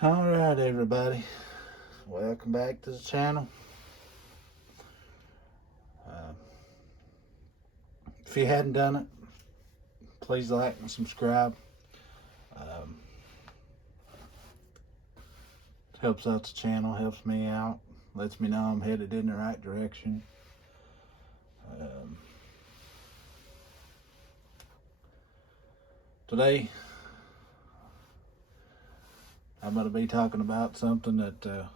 Alright everybody, welcome back to the channel. Uh, if you hadn't done it, please like and subscribe. Um, helps out the channel, helps me out, lets me know I'm headed in the right direction. Today, I'm going to be talking about something that,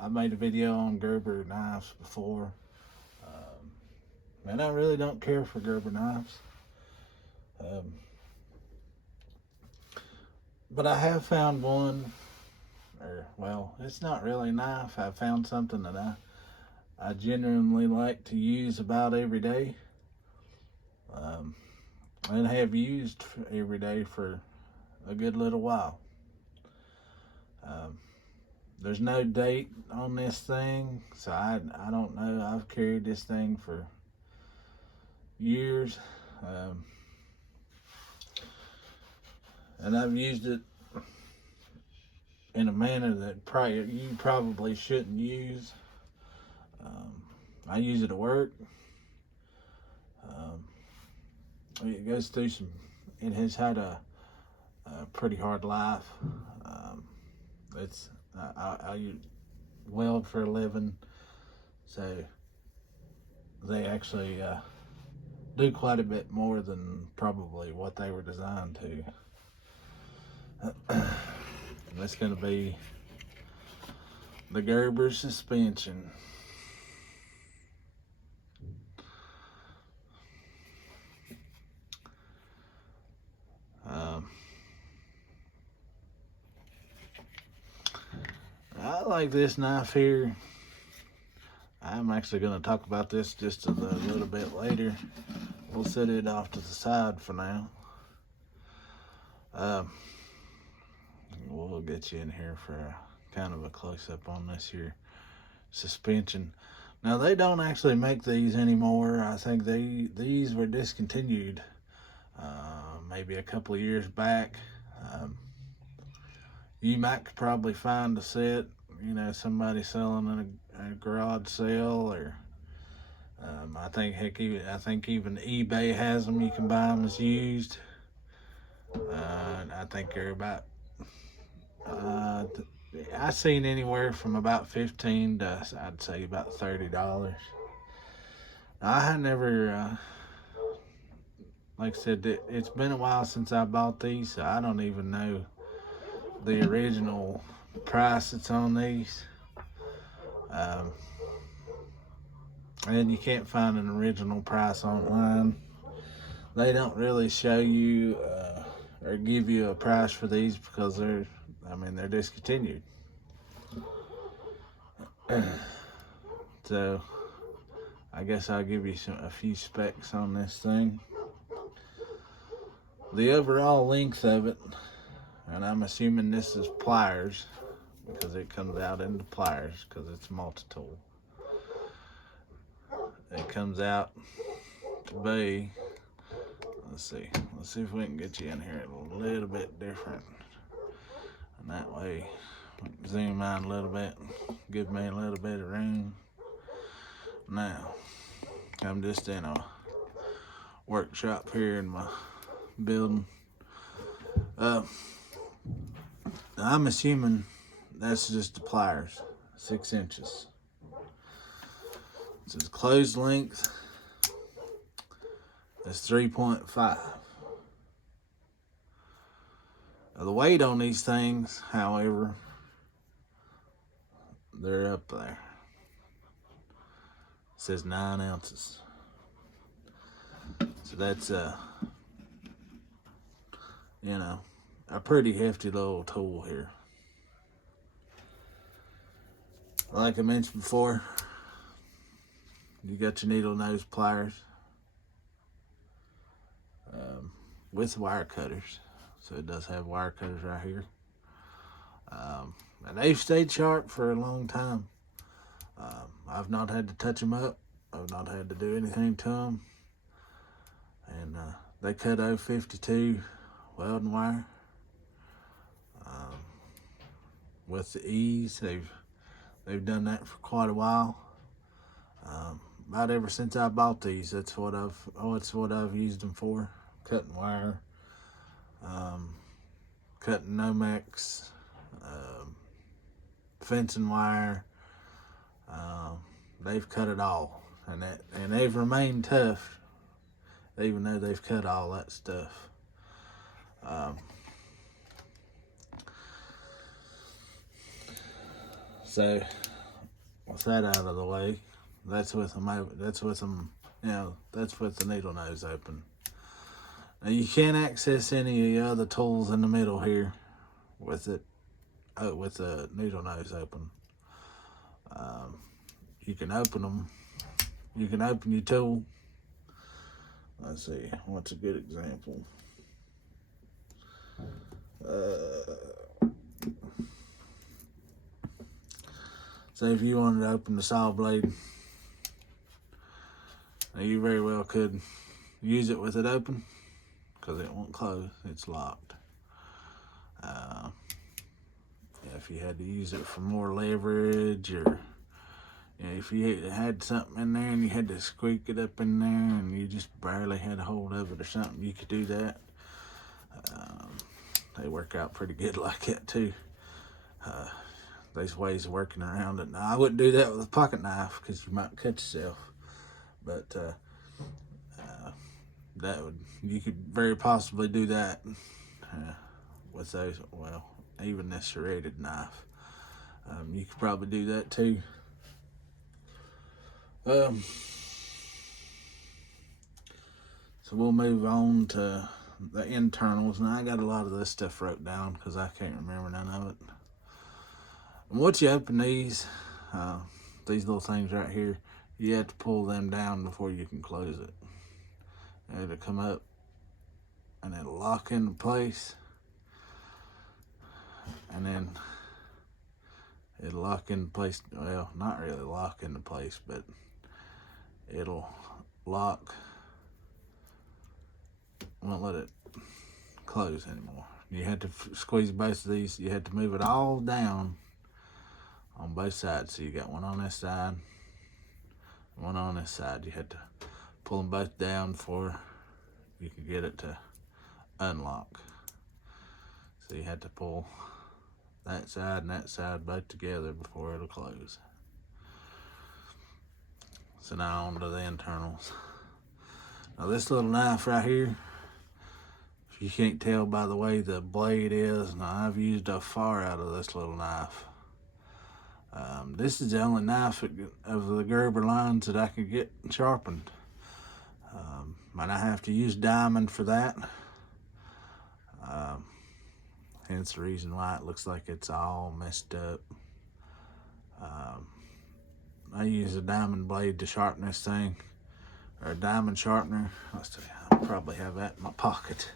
I made a video on Gerber knives before. And I really don't care for Gerber knives. But I have found one, well, it's not really a knife. I found something that I genuinely like to use about every day. And have used every day for a good little while. There's no date on this thing, so I don't know. I've carried this thing for years, and I've used it in a manner that you probably shouldn't use. I use it at work. It goes through some. It has had a pretty hard life. I weld for a living, so they actually do quite a bit more than probably what they were designed to. And that's going to be the Gerber suspension. I like this knife here. I'm actually going to talk about this just a little bit later. We'll set it off to the side for now. We'll get you in here for kind of a close-up on this here suspension. Now, they don't actually make these anymore. I think these were discontinued maybe a couple of years back. You might probably find a set, somebody selling in a garage sale, or I think even eBay has them. You can buy them as used. I think they're about I seen anywhere from about $15 to, I'd say, about $30. I had never, like I said, it's been a while since I bought these, so I don't even know the original price that's on these. And you can't find an original price online. They don't really show you or give you a price for these because they're discontinued. So I guess I'll give you a few specs on this thing. The overall length of it, and I'm assuming this is pliers because it comes out into pliers because it's multi-tool. It comes out to be, let's see if we can get you in here a little bit different, and that way zoom out a little bit, give me a little bit of room. Now I'm just in a workshop here in my building. I'm assuming that's just the pliers, 6 inches. It says closed length is 3.5. The weight on these things, however, they're up there. It says 9 ounces. So that's a pretty hefty little tool here. Like I mentioned before, you got your needle nose pliers with wire cutters. So it does have wire cutters right here. And they've stayed sharp for a long time. I've not had to touch them up. I've not had to do anything to them. And they cut 052 welding wire. with the ease. They've done that for quite a while. About ever since I bought these, that's what I've used them for. Cutting wire, cutting Nomex, fencing wire. They've cut it all, and they've remained tough, even though they've cut all that stuff. So with that out of the way, that's with them. That's with them. That's with the needle nose open. Now you can't access any of the other tools in the middle here with it, with the needle nose open. You can open them. You can open your tool. Let's see, what's a good example? So if you wanted to open the saw blade, now you very well could use it with it open, because it won't close, it's locked. If you had to use it for more leverage, or if you had something in there and you had to squeak it up in there and you just barely had a hold of it or something, you could do that. They work out pretty good like that too. There's ways of working around it. Now, I wouldn't do that with a pocket knife because you might cut yourself. But you could very possibly do that with those. Well, even this serrated knife, you could probably do that too. So we'll move on to the internals. Now I got a lot of this stuff wrote down because I can't remember none of it. And once you open these little things right here, you have to pull them down before you can close it. And it'll come up and it'll lock into place, and then it'll lock into place. Well, not really lock into place, but it'll lock, won't let it close anymore. You have to squeeze both of these. You have to move it all down on both sides. So you got one on this side, one on this side. You had to pull them both down before you could get it to unlock. So you had to pull that side and that side both together before it'll close. So now on to the internals. Now this little knife right here, if you can't tell by the way the blade is, now I've used a far out of this little knife. This is the only knife of the Gerber lines that I can get sharpened. And I have to use diamond for that. Hence the reason why it looks like it's all messed up. I use a diamond blade to sharpen this thing, or a diamond sharpener. Let's see, I'll probably have that in my pocket.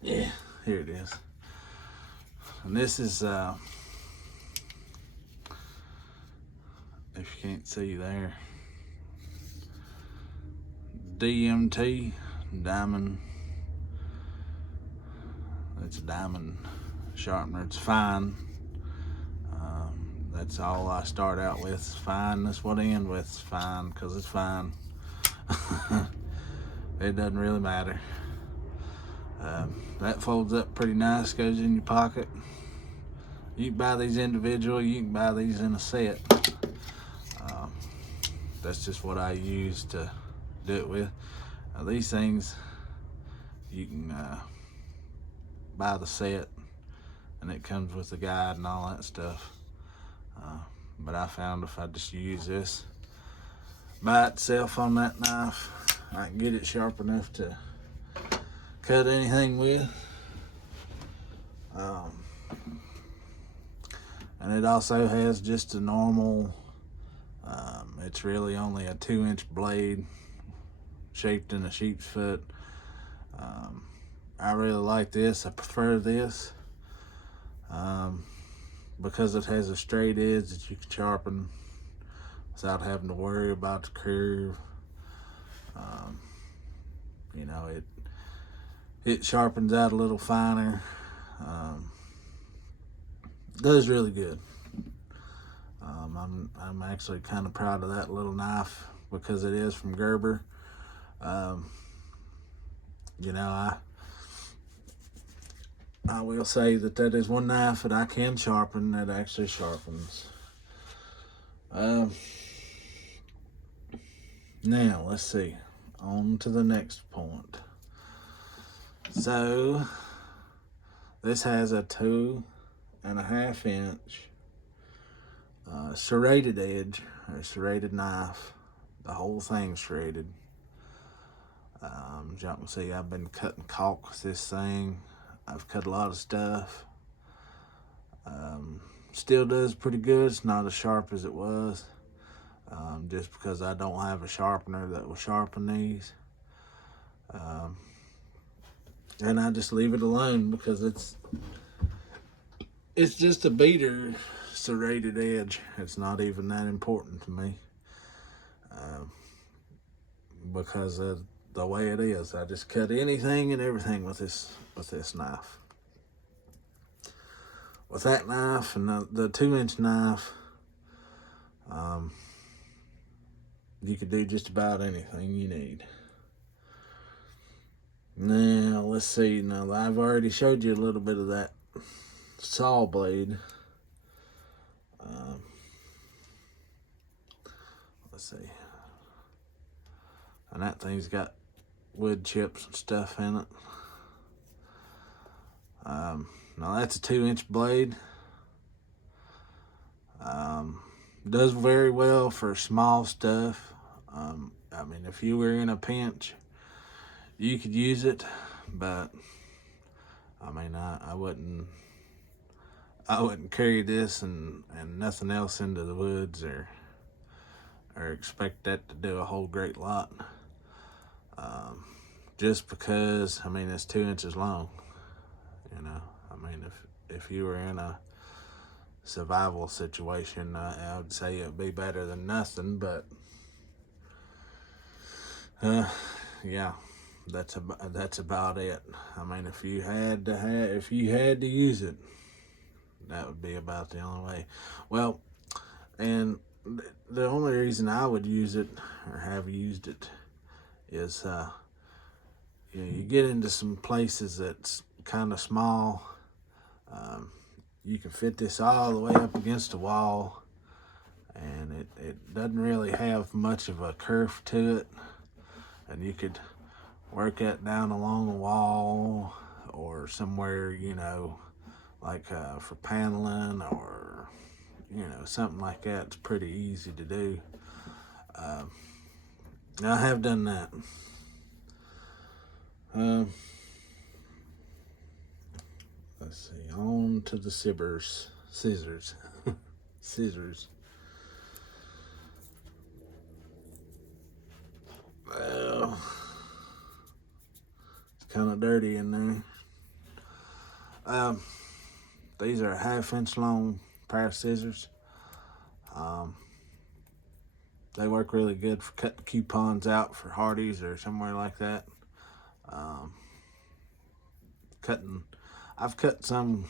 Yeah, here it is. And this is, if you can't see there, DMT, diamond. It's a diamond sharpener. It's fine. That's all I start out with. It's fine. That's what I end with. It's fine, because it's fine. It doesn't really matter. That folds up pretty nice, goes in your pocket. You can buy these individual, you can buy these in a set. That's just what I use to do it with. These things, you can buy the set, and it comes with the guide and all that stuff. But I found if I just use this by itself on that knife, I can get it sharp enough to cut anything with. And it also has just a normal, it's really only a 2-inch blade shaped in a sheep's foot. I really like this. I prefer this because it has a straight edge that you can sharpen without having to worry about the curve. You know, It sharpens out a little finer. Does really good. I'm actually kind of proud of that little knife because it is from Gerber. You know, I will say that is one knife that I can sharpen that actually sharpens. Now let's see. On to the next point. So this has a 2.5 inch serrated edge, or serrated knife. The whole thing's serrated. As y'all can see, I've been cutting caulk with this thing. I've cut a lot of stuff. Still does pretty good. It's not as sharp as it was, just because I don't have a sharpener that will sharpen these. And I just leave it alone because it's just a beater serrated edge. It's not even that important to me, because of the way it is. I just cut anything and everything with this knife. With that knife and the 2-inch knife, you could do just about anything you need. Now let's see. Now I've already showed you a little bit of that saw blade. Let's see. And that thing's got wood chips and stuff in it. Now that's a 2-inch blade. Does very well for small stuff. I mean, if you were in a pinch, you could use it, but I mean, I wouldn't carry this and nothing else into the woods or expect that to do a whole great lot. Just because, I mean, it's 2 inches long. You know, I mean, if you were in a survival situation, I would say it'd be better than nothing, but yeah, that's about it. I mean, if you had to use it, that would be about the only way. Well, and the only reason I would use it or have used it is, you know, you get into some places that's kind of small. You can fit this all the way up against the wall, and it doesn't really have much of a curve to it, and you could work that down along the wall or somewhere, you know, like for paneling or, you know, something like that. It's pretty easy to do. I have done that. Let's see, on to the scissors. Scissors. Well, it's kind of dirty in there. These are a 1/2 inch long pair of scissors. They work really good for cutting coupons out for Hardee's or somewhere like that. I've cut some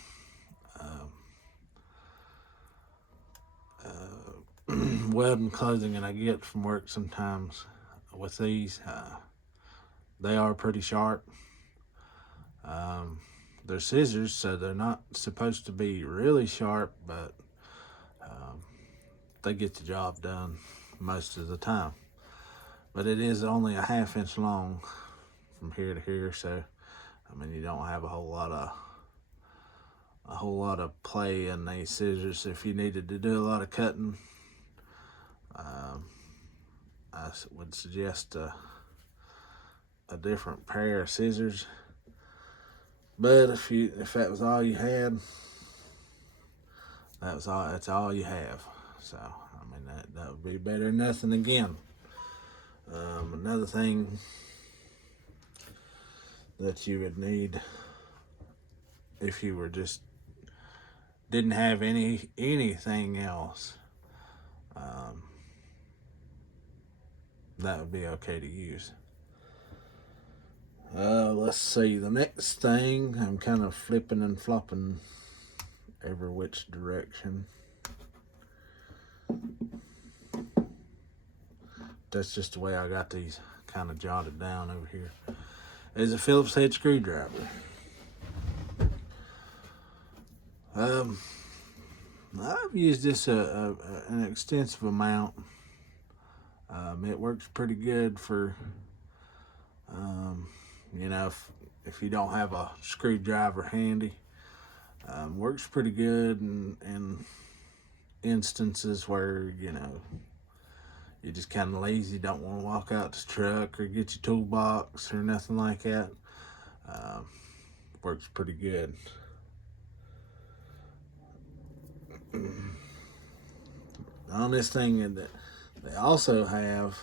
welding clothing that I get from work sometimes with these. They are pretty sharp. They're scissors, so they're not supposed to be really sharp, but they get the job done most of the time. But it is only a 1/2 inch long from here to here, so I mean, you don't have a whole lot of play in these scissors. If you needed to do a lot of cutting, I would suggest a different pair of scissors. But if that was all you had, that's all you have. So I mean, that would be better than nothing again. Another thing that you would need if you were just didn't have anything else, that would be okay to use. Let's see. The next thing, I'm kind of flipping and flopping every which direction. That's just the way I got these kind of jotted down over here. Is a Phillips head screwdriver. I've used this an extensive amount. It works pretty good for, you know, if you don't have a screwdriver handy. Works pretty good in instances where, you know, you're just kind of lazy, don't want to walk out to the truck or get your toolbox or nothing like that. Works pretty good. On this thing, they also have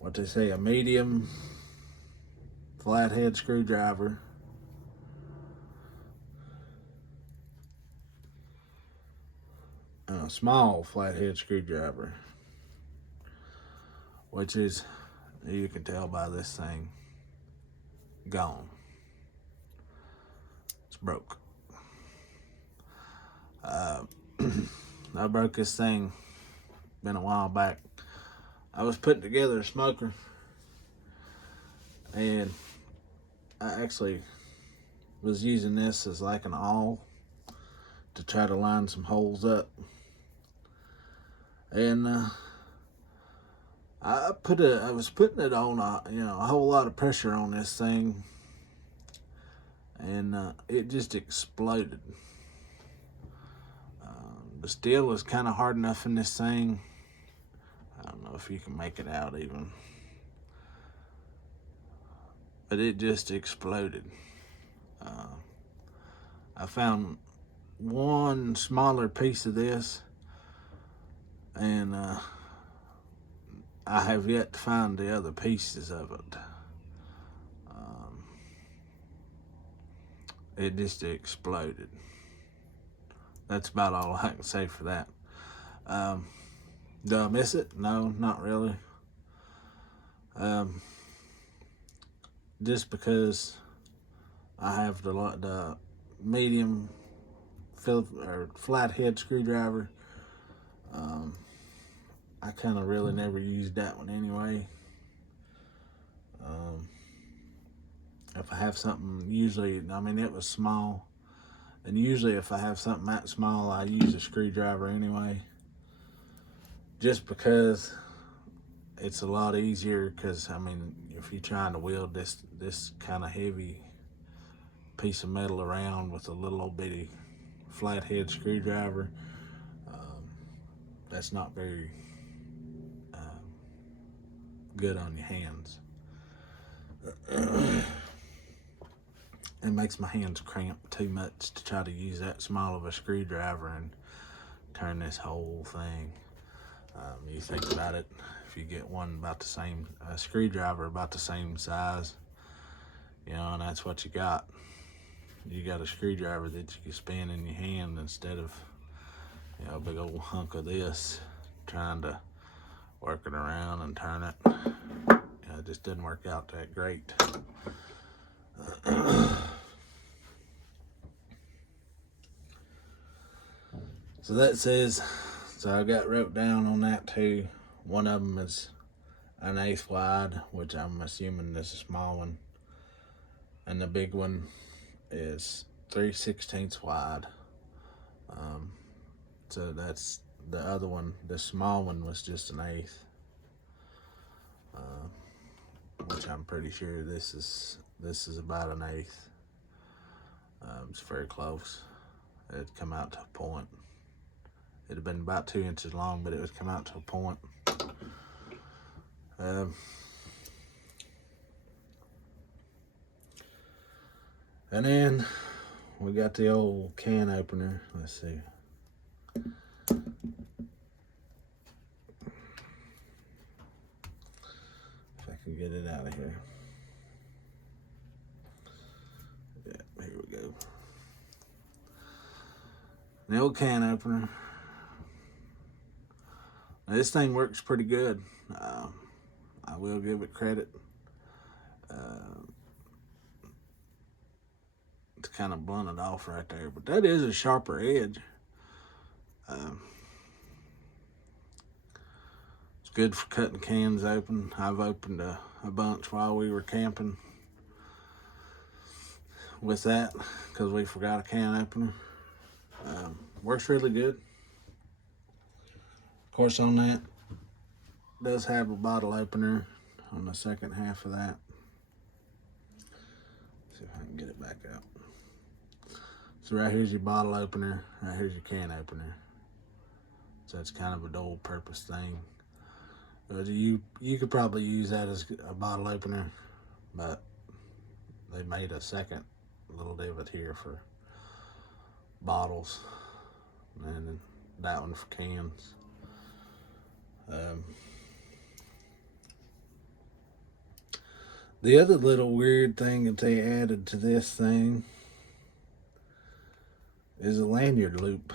what they say, a medium flathead screwdriver, and a small flathead screwdriver, which is, you can tell by this thing, gone. It's broke. I broke this thing, been a while back. I was putting together a smoker, and I actually was using this as like an awl to try to line some holes up. And I was putting it on a whole lot of pressure on this thing, and it just exploded. The steel is kind of hard enough in this thing. I don't know if you can make it out even, but it just exploded. I found one smaller piece of this, and I have yet to find the other pieces of it. It just exploded. That's about all I can say for that. Do I miss it? No, not really. Just because I have the medium flathead screwdriver, I kind of really never used that one anyway. If I have something, usually, I mean, it was small. And usually if I have something that small, I use a screwdriver anyway. Just because it's a lot easier, because, I mean, if you're trying to wield this kind of heavy piece of metal around with a little old bitty flathead screwdriver, that's not very good on your hands. It makes my hands cramp too much to try to use that small of a screwdriver and turn this whole thing. You think about it, if you get one about the same, a screwdriver about the same size, you know, and that's what you got a screwdriver that you can spin in your hand instead of, you know, a big old hunk of this trying to work it around and turn it. You know, it just didn't work out that great. So that says, so I got wrote down on that too. One of them is an 1/8 wide, which I'm assuming is a small one. And the big one is 3/16 wide. So that's the other one. The small one was just an 1/8. Which I'm pretty sure this is about an 1/8. It's very close. It'd come out to a point. It'd have been about 2 inches long, but it would come out to a point. And then we got the old can opener. Let's see. If I can get it out of here. Yeah, here we go. The old can opener. Now, this thing works pretty good. I will give it credit. uh, to kind of blunt it off right there. But that is a sharper edge. Um, it's good for cutting cans open. I've opened a bunch while we were camping with that because we forgot a can opener. Works really good. Of course, on that, does have a bottle opener on the second half of that. See if I can get it back up. So right here's your bottle opener, right here's your can opener. So it's kind of a dual purpose thing. But you could probably use that as a bottle opener, but they made a second little divot here for bottles, and that one for cans. The other little weird thing that they added to this thing is a lanyard loop.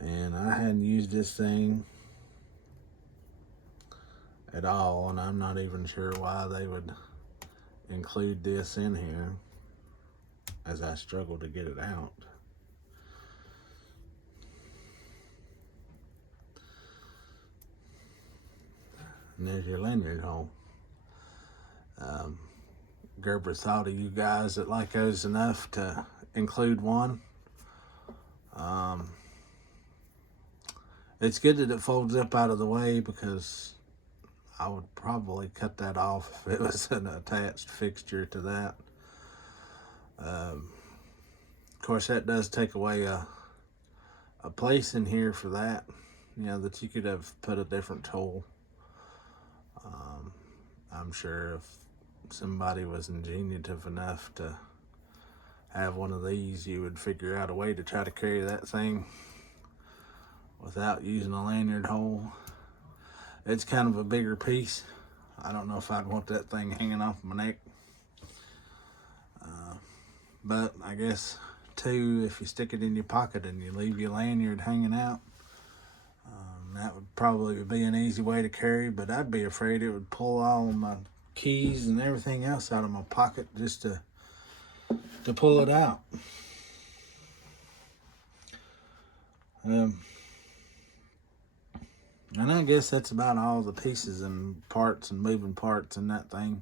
And I hadn't used this thing at all, and I'm not even sure why they would include this in here as I struggle to get it out. And there's your lanyard hole. Gerber thought of you guys that like those enough to include one. It's good that it folds up out of the way, because I would probably cut that off if it was an attached fixture to that. Of course, that does take away a place in here for that, that you could have put a different tool. I'm sure if somebody was ingenious enough to have one of these, you would figure out a way to try to carry that thing without using a lanyard hole. It's kind of a bigger piece. I don't know if I'd want that thing hanging off my neck. But I guess too, if you stick it in your pocket and you leave your lanyard hanging out, that would probably be an easy way to carry, but I'd be afraid it would pull all my keys and everything else out of my pocket just to pull it out. And I guess that's about all the pieces and parts and moving parts in that thing.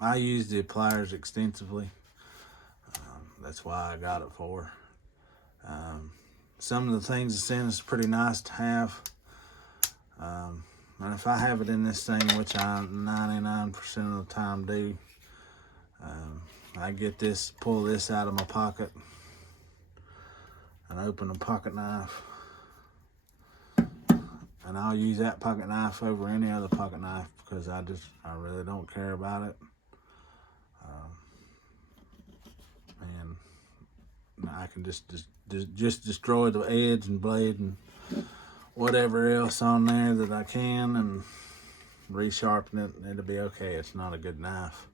I use the pliers extensively. That's why I got it for. Some of the things it's in is pretty nice to have. And if I have it in this thing, which I 99% of the time do, I get this, pull this out of my pocket and open a pocket knife. And I'll use that pocket knife over any other pocket knife because I really don't care about it. And I can just destroy the edge and blade and whatever else on there that I can and resharpen it, and it'll be okay. It's not a good knife.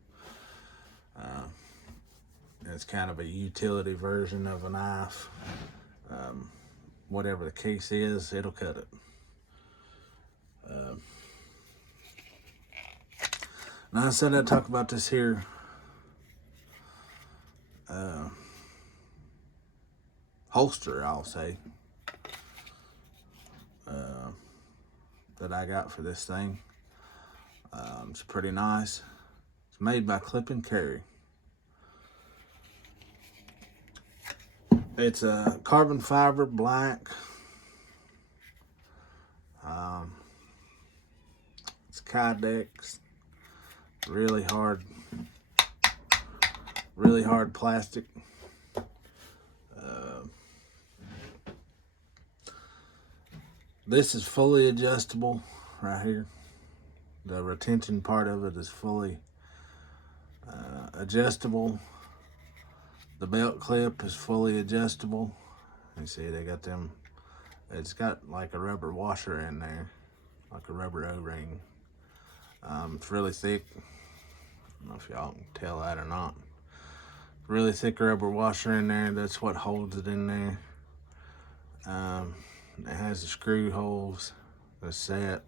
It's kind of a utility version of a knife. Whatever the case is, it'll cut it. Now I said I'd talk about this here holster, I'll say, that I got for this thing. It's pretty nice. It's made by Clip and Carry. It's a carbon fiber black. It's Kydex. Really hard plastic. This is fully adjustable right here. The retention part of it is fully adjustable. The belt clip is fully adjustable. You see they got them, it's got like a rubber washer in there, like a rubber O-ring. It's really thick. I don't know if y'all can tell that or not. Really thick rubber washer in there. That's what holds it in there. It has the screw holes the set.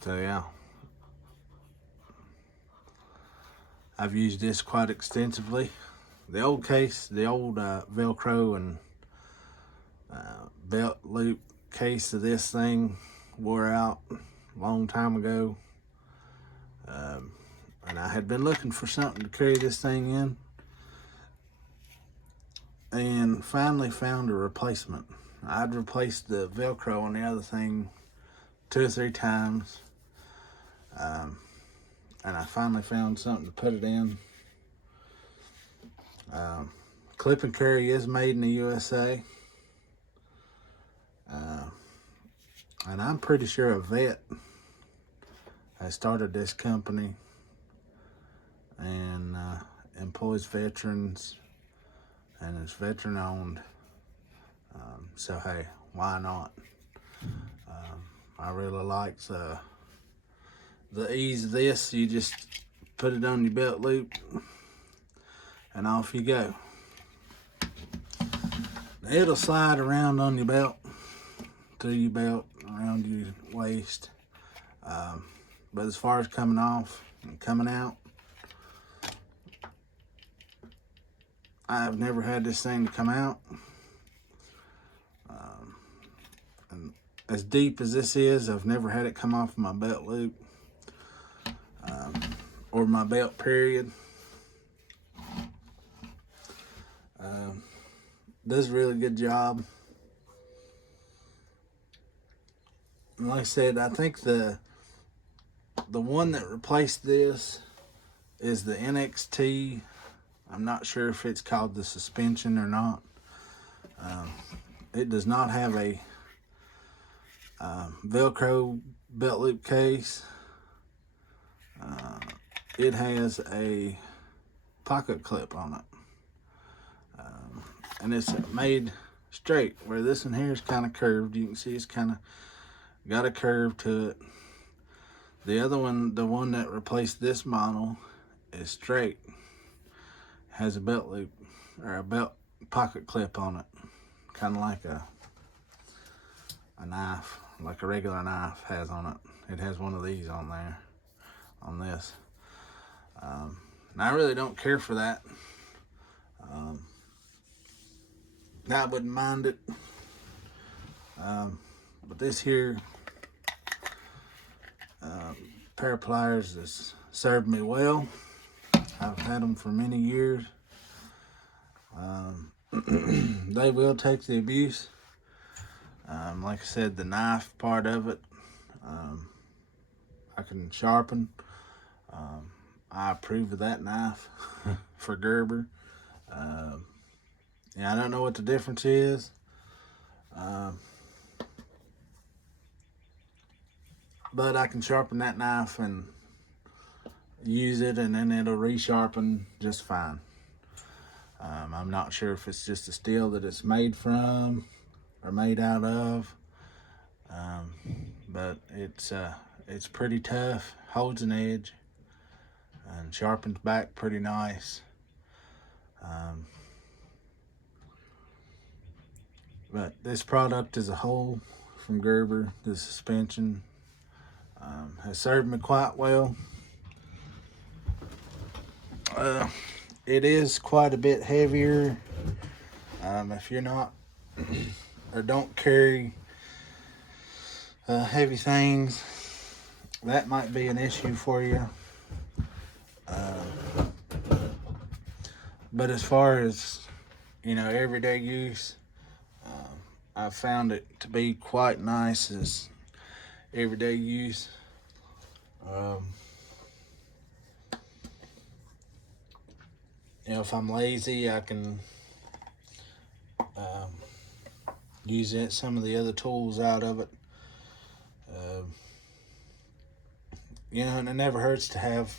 So yeah, I've used this quite extensively. The old case, the old Velcro and belt loop case of this thing wore out a long time ago. And I had been looking for something to carry this thing in, and finally found a replacement. I'd replaced the Velcro on the other thing 2 or 3 times, and I finally found something to put it in. Clip and carry is made in the USA, and I'm pretty sure a vet has started this company and employs veterans, and it's veteran owned. So hey, why not? I really like the ease of this. You just put it on your belt loop and off you go. It'll slide around on your belt, to your belt, around your waist. But as far as coming off and coming out, I've never had this thing to come out. And as deep as this is, I've never had it come off my belt loop or my belt period. Does a really good job. And like I said, I think the one that replaced this is the NXT. I'm not sure if it's called the suspension or not. It does not have a Velcro belt loop case. It has a pocket clip on it. And it's made straight, where this one here is kind of curved. You can see it's kind of got a curve to it. The other one, the one that replaced this model, is straight. Has a belt loop, or a belt pocket clip on it. Kind of like a knife, like a regular knife has on it. It has one of these on there, on this. And I really don't care for that. I wouldn't mind it. But this here pair of pliers has served me well. I've had them for many years. They will take the abuse. Like I said, the knife part of it, I can sharpen. I approve of that knife for Gerber. Yeah, I don't know what the difference is. But I can sharpen that knife and use it, and then it'll resharpen just fine. I'm not sure if it's just the steel that it's made from or made out of, but it's pretty tough, holds an edge, and sharpens back pretty nice. But this product as a whole from Gerber, the suspension, has served me quite well. It is quite a bit heavier. If you're not or don't carry heavy things, that might be an issue for you. But as far as, everyday use, I've found it to be quite nice as everyday use. If I'm lazy, I can use some of the other tools out of it. And it never hurts to have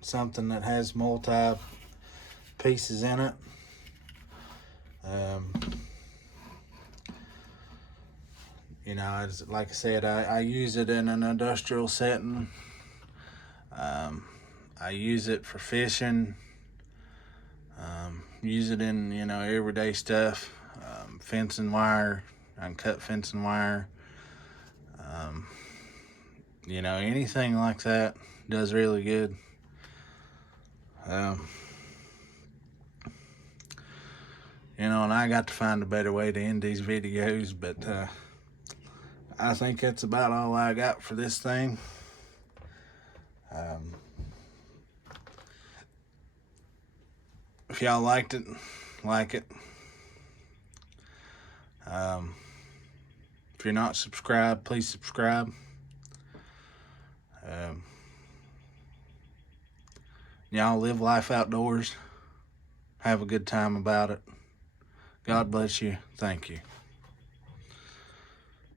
something that has multi pieces in it. Like I said, I use it in an industrial setting. I use it for fishing. Use it in, everyday stuff. fencing wire. I can cut fencing wire. You know, anything like that does really good. You know, and I got to find a better way to end these videos, but I think that's about all I got for this thing. If y'all liked it, like it. If you're not subscribed, please subscribe. Y'all live life outdoors. Have a good time about it. God bless you. Thank you.